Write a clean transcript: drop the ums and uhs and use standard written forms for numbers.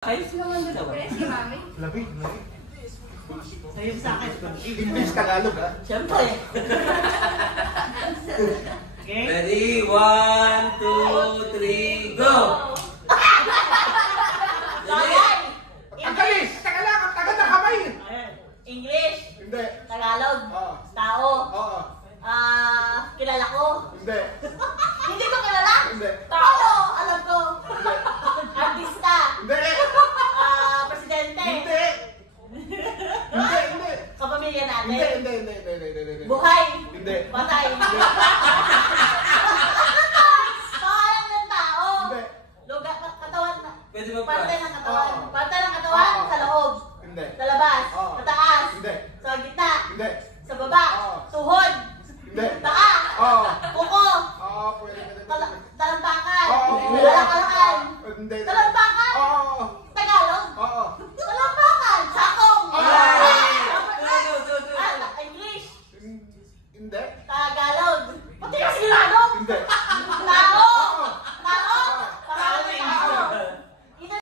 Ayos naman na daw. Si Mami. Lamig, lamig. Ayun sa akin. English, Tagalog ha? Siyempre. Okay? Ready? 1, 2, 3, go! Bagay! Ang galis! Taga lang! Ang taga na kamay! Ayan. English. Hindi. Tagalog. Oo. Tao. Oo. Kilala ko. Hindi. Hindi ko kilala? Hindi. Tao. Alam ko. Artista. Hindi. Presidente. Hindi. Hindi. Hindi. Kapamilya natin. Hindi. Buhay. Hindi. Patay. Pangalan ng tao. Hindi. Lugar, katawan. Pwede ba Parte ng katawan. Oo. Parte ng katawan Oo. sa loob. Hindi. Sa labas. Oo. Sa taas. Hindi. Sa gitna. Hindi. Sa baba. Oo. Tuhod. Hindi. Paa. Oo. Kuko. Oo, pwede. Talampakan. Oo. Alak-alakan. Hindi. Talampakan. Oo. Tagalog. Oo. Talampakan. Sakong. Ay! English. Hindi. Tagalog.